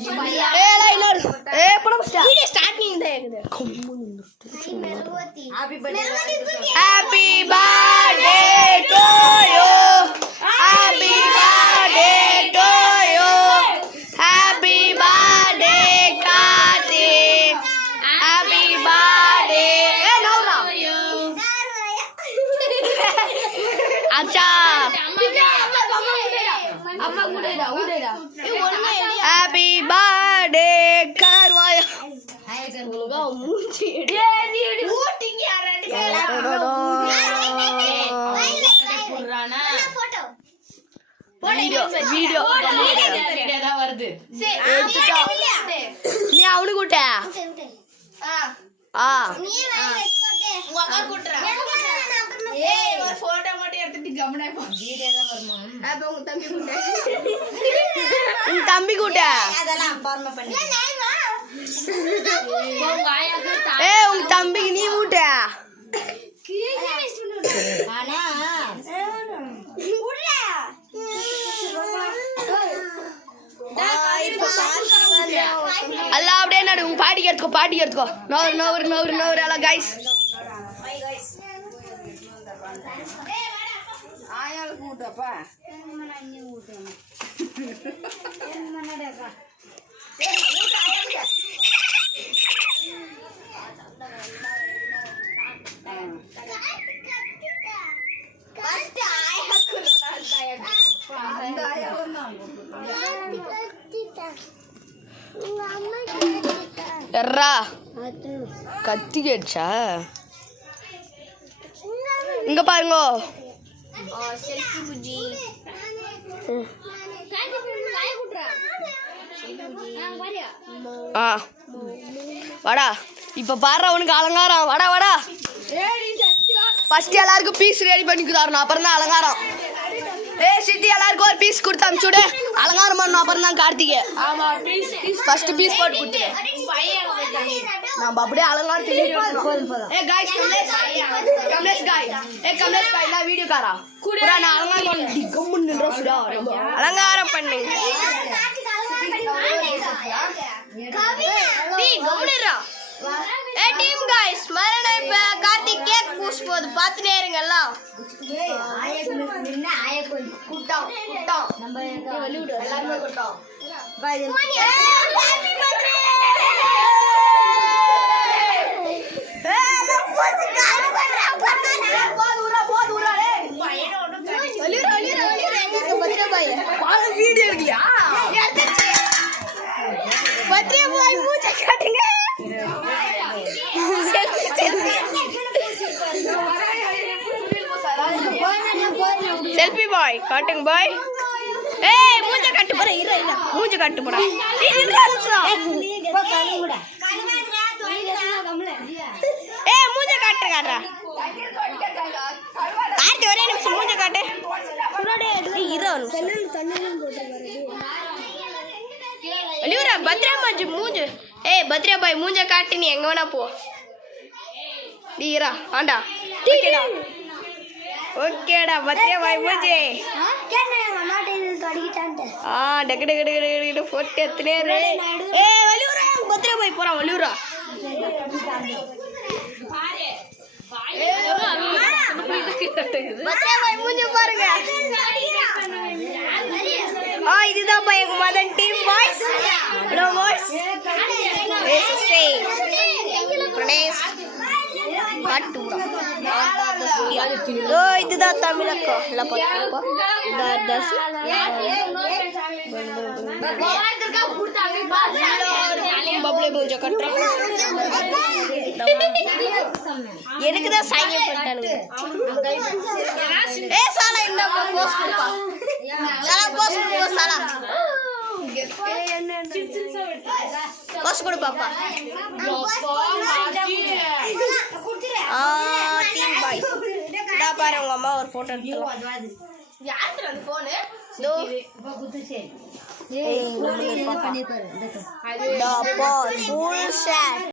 Happy birthday to you. Happy birthday to you. Happy birthday, Karthik. Happy birthday. Naura. Acha. Happy birthday, Karwaya. Video. நீ அவனு கூட்ட photo மட்டும் எடுத்துட்டு Kavanaugh உன் தம்பி கூட்ட உங்க தம்பிக்கு நீ கூட்ட எல்லாம் அப்படியே நடு உங்க பாட்டிக்கு எடுத்துக்கோ நோவர் எல்லாம் கைஸ் ஆயாளுக்கு ஊட்டப்பா எர்ரா கத்தி கேட்சா இங்க பாருங்க வாடா இப்ப பாரு அவனுக்கு அலங்காரம் வாடா ஃபர்ஸ்ட் எல்லாருக்கும் பீஸ் ரெடி பண்ணிக்குதாரு அப்புறம் தான் அலங்காரம் சித்தி எல்லாருக்கும் ஒரு பீஸ் கொடுத்து அனுப்பிச்சுடு அலங்காரம் பண்ணணும் அப்புறம் தான் கார்த்திகை ஃபர்ஸ்ட் பீஸ் போட்டு கொடுத்துரு நம்ம அப்படியே அலங்காரம் கமலேஷ் எல்லாம் வீடியோக்காரா கூட நான் அலங்காரம் பண்ணு டீம் गाइस மரணை கார்த்திக் கேக் பூஸ் போது பாத்துனே இருங்க எல்லாம் கூட்டம் நம்ம வெளியூர் எல்லாரும் கூட்டம் பை ஹேப்பி பர்த்டே வீடியோ எடுக்கலையா பர்த்டே பாய் மூஞ்ச காட்டுங்க செல்ஃபி பாய் காட்டுங்க பாய் ஏய் மூஞ்ச காட்டு போற இல்ல மூஞ்ச காட்டு போடா ஏய் மூஞ்ச காட்டுறா காட்டு ஒரே நிமிஷம் மூஞ்ச காட்டு அலியூரா பத்ரா மாஞ்சு மூஞ்சு ஏய் பத்ரா பாய் மூஞ்ச காட்டு நீ எங்க வேணா போ டீரா ஆண்டா ஓகேடா பத்ரா பாய் மூஞ்சே டக்கு போட்டு எத்தனே ஏய் அலியூரா பத்ரா பாய் போறான் அலியூரா பத்ரா பாய் மூஞ்ச பாருங்க இதுதான் பாய் எங்க Madan team boys hello boys இதுதான் தமிழக்கோ எல்லாம் பப்ளே மூஞ்ச கட்டுறோம் எனக்குதான் சைன் பண்ணிட்டானுங்க ஏ சாலா இந்த போஸ் கொடுப்பா சாலா போஸ் கொடுப்பா சாலா போஸ் கொடு பாப்பா டீம் பாய்ஸ் இதா பாரு உங்க அம்மா ஒரு போட்டோ எடுத்துக்கலாம் யாருக்கு அந்த போன் தோ ஏய் பண்ணிப்பாரு ஃபுல் ஷாட்